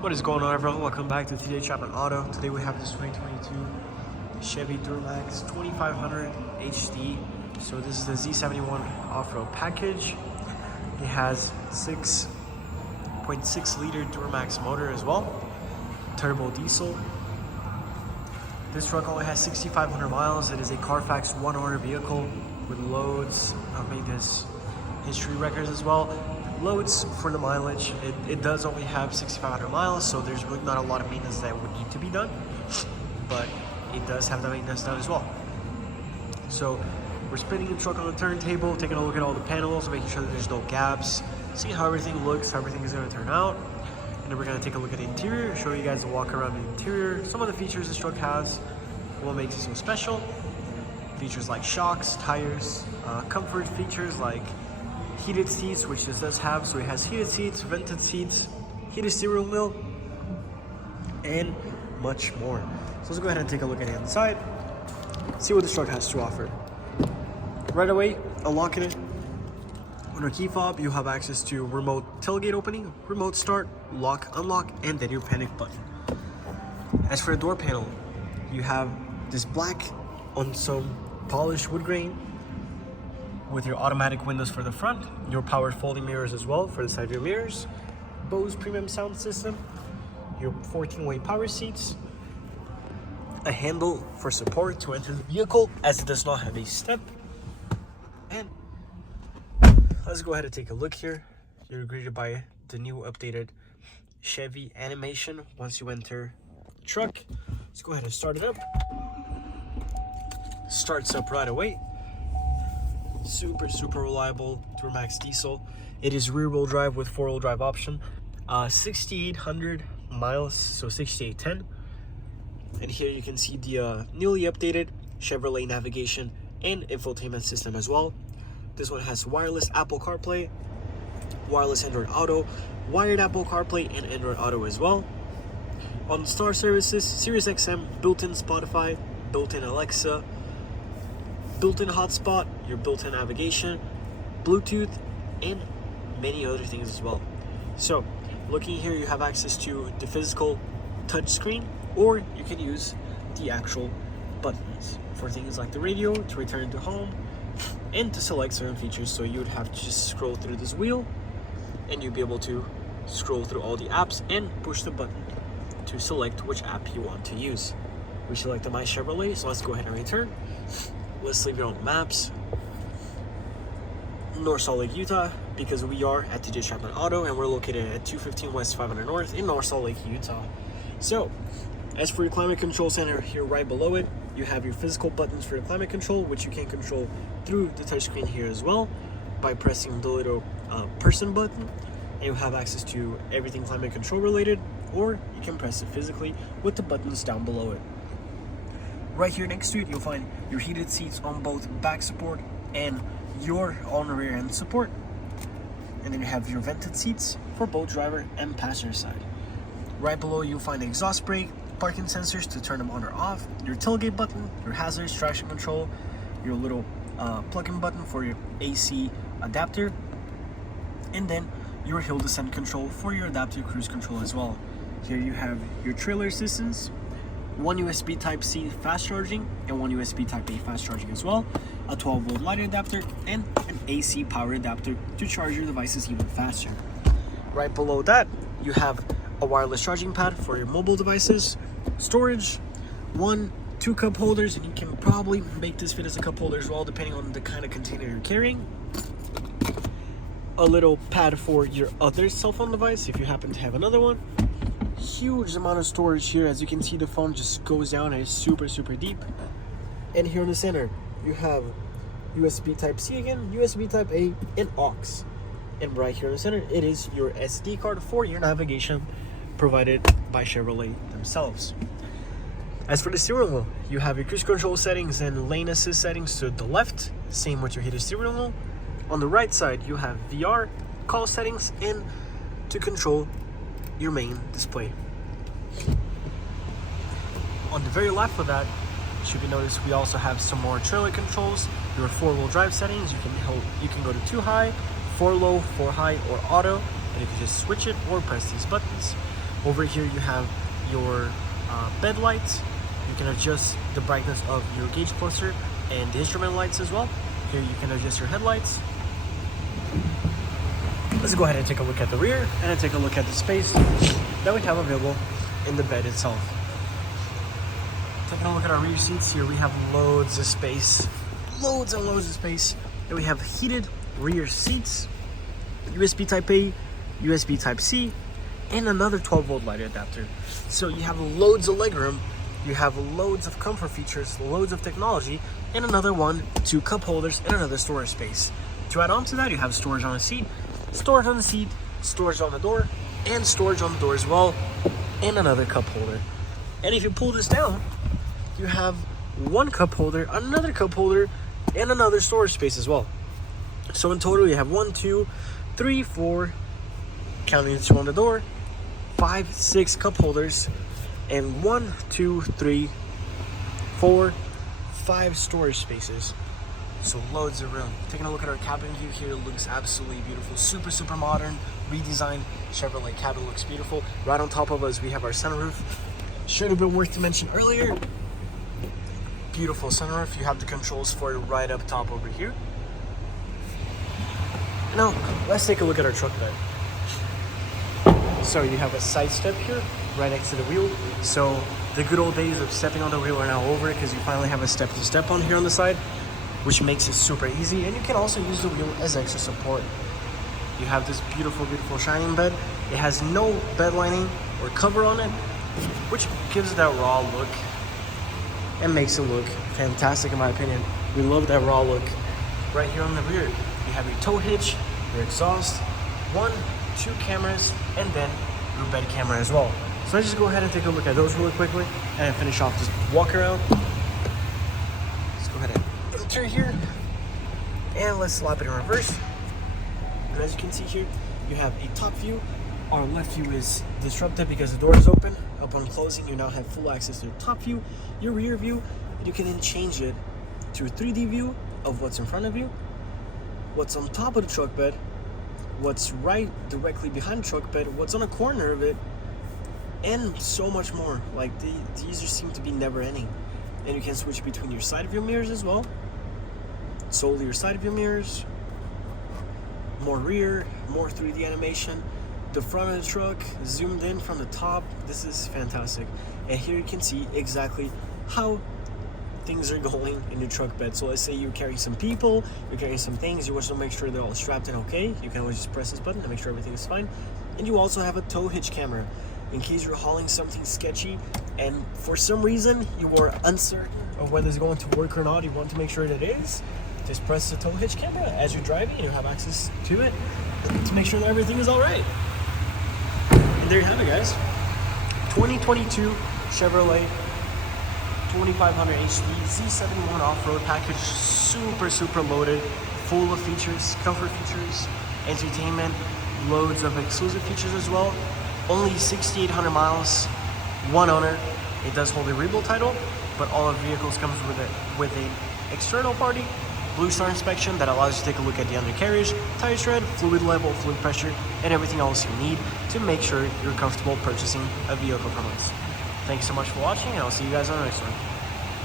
What is going on, everyone? Welcome back to TJ Chapman Auto. Today we have this 2022 Chevy Duramax 2500 HD. So this is the Z71 Off-Road Package. It has 6.6 liter Duramax motor as well, turbo diesel. This truck only has 6,500 miles. It is a Carfax one owner vehicle with loads of maintenance history records as well. Loads for the mileage. It does only have 6,500 miles, so there's really not a lot of maintenance that would need to be done, but it does have the maintenance done as well. So we're spinning the truck on the turntable, taking a look at all the panels, making sure that there's no gaps, seeing how everything looks, how everything is going to turn out. And then we're going to take a look at the interior, show you guys a walk around the interior, some of the features this truck has, what makes it so special. Features like shocks, tires, comfort features like heated seats, which this does have. So it has heated seats, vented seats, heated steering wheel, and much more. So let's go ahead and take a look at the inside, see what this truck has to offer. Right away, unlocking it. On our key fob, you have access to remote tailgate opening, remote start, lock, unlock, and then your panic button. As for the door panel, you have this black on some polished wood grain with your automatic windows for the front, your powered folding mirrors as well for the side view mirrors, Bose premium sound system, your 14-way power seats, a handle for support to enter the vehicle as it does not have a step. And let's go ahead and take a look here. You're greeted by the new updated Chevy animation once you enter the truck. Let's go ahead and start it up. Starts up right away. Super reliable Duramax diesel. It is rear-wheel drive with four-wheel drive option. 6,800 miles, so 6,810. And here you can see the newly updated Chevrolet navigation and infotainment system as well. This one has wireless Apple CarPlay, wireless Android Auto, wired Apple CarPlay, and Android Auto as well. On the Star services, Sirius XM, built-in Spotify, built-in Alexa, built-in hotspot, your built-in navigation, Bluetooth, and many other things as well. So looking here, you have access to the physical touch screen, or you can use the actual buttons for things like the radio, to return to home, and to select certain features. So you would have to just scroll through this wheel and you'd be able to scroll through all the apps and push the button to select which app you want to use. We selected My Chevrolet, so let's go ahead and return. Let's leave it on the maps. North Salt Lake, Utah, because we are at TJ Chapman Auto and we're located at 215 West 500 North in North Salt Lake, Utah. So, as for your climate control center, here right below it, you have your physical buttons for your climate control, which you can control through the touchscreen here as well by pressing the little person button. And you have access to everything climate control related, or you can press it physically with the buttons down below it. Right here next to it, you'll find your heated seats on both back support and your on rear end support. And then you have your vented seats for both driver and passenger side. Right below, you'll find the exhaust brake, parking sensors to turn them on or off, your tailgate button, your hazards traction control, your little plug-in button for your AC adapter, and then your hill descent control for your adaptive cruise control as well. Here you have your trailer assistance, one USB Type-C fast charging and one USB Type-A fast charging as well, a 12-volt lighting adapter, and an AC power adapter to charge your devices even faster. Right below that, you have a wireless charging pad for your mobile devices, storage, 1-2 cup holders, and you can probably make this fit as a cup holder as well depending on the kind of container you're carrying. A little pad for your other cell phone device if you happen to have another one. Huge amount of storage here. As you can see, the phone just goes down and it's super deep. And here in the center, you have USB Type-C again, USB Type-A, and aux. And right here in the center, it is your SD card for your navigation provided by Chevrolet themselves. As for the steering wheel, you have your cruise control settings and lane assist settings to the left, same with your heated steering wheel. On the right side, you have VR, call settings, and to control your main display. On the very left of that, should be noticed, we also have some more trailer controls, your 4-wheel drive settings. You can go to 2 high, 4 low, 4 high, or auto, and you can just switch it or press these buttons. Over here you have your bed lights. You can adjust the brightness of your gauge cluster and the instrument lights as well. Here you can adjust your headlights. Let's go ahead and take a look at the rear and then take a look at the space that we have available in the bed itself. Taking a look at our rear seats here, we have loads of space, loads and loads of space. And we have heated rear seats, USB Type A, USB Type C, and another 12-volt light adapter. So you have loads of legroom, you have loads of comfort features, loads of technology, and another 2 cup holders and another storage space. To add on to that, you have storage on the seat, storage on the door, and storage on the door as well, and another cup holder. And if you pull this down, you have 1 cup holder, another cup holder, and another storage space as well. So in total, you have 1, 2, 3, 4, counting the 2 on the door, 5, 6 cup holders, and 1, 2, 3, 4, 5 storage spaces. So loads of room. Taking a look at our cabin view here, it looks absolutely beautiful. Super modern, redesigned Chevrolet cabin looks beautiful. Right on top of us, we have our sunroof. Should have been worth to mention earlier. Beautiful sunroof. You have the controls for it right up top over here. Now, let's take a look at our truck bed. So you have a side step here, right next to the wheel. So the good old days of stepping on the wheel are now over because you finally have a step to step on here on the side, which makes it super easy. And you can also use the wheel as extra support. You have this beautiful shining bed. It has no bed lining or cover on it, which gives that raw look and makes it look fantastic in my opinion. We love that raw look. Right here on the rear, you have your tow hitch, your exhaust, 1, 2 cameras, and then your bed camera as well. So let's just go ahead and take a look at those really quickly and finish off this walk around. Let's go ahead and enter here and let's slap it in reverse. And as you can see here, you have a top view. Our left view is disrupted because the door is open. Upon closing, you now have full access to your top view, your rear view, and you can then change it to a 3D view of what's in front of you, what's on top of the truck bed, what's right directly behind the truck bed, what's on a corner of it, and so much more. Like these just seem to be never ending. And you can switch between your side view mirrors as well, solely your side view mirrors, more rear, more 3D animation, the front of the truck zoomed in from the top. This is fantastic. And here you can see exactly how things are going in your truck bed. So let's say you're carrying some people, you're carrying some things, you want to make sure they're all strapped in okay. You can always just press this button to make sure everything is fine. And you also have a tow hitch camera in case you're hauling something sketchy and for some reason you are uncertain of whether it's going to work or not. You want to make sure that it is. Just press the tow hitch camera as you're driving and you have access to it to make sure that everything is all right. And there you have it, guys. 2022 Chevrolet 2500 HD Z71 Off-Road Package. Super loaded, full of features, comfort features, entertainment, loads of exclusive features as well. Only 6,800 miles, 1 owner. It does hold a rebuild title, but all of the vehicles comes with an external party Blue Star inspection that allows you to take a look at the undercarriage, tire tread, fluid level, fluid pressure, and everything else you need to make sure you're comfortable purchasing a vehicle from us. Thanks so much for watching, and I'll see you guys on the next one.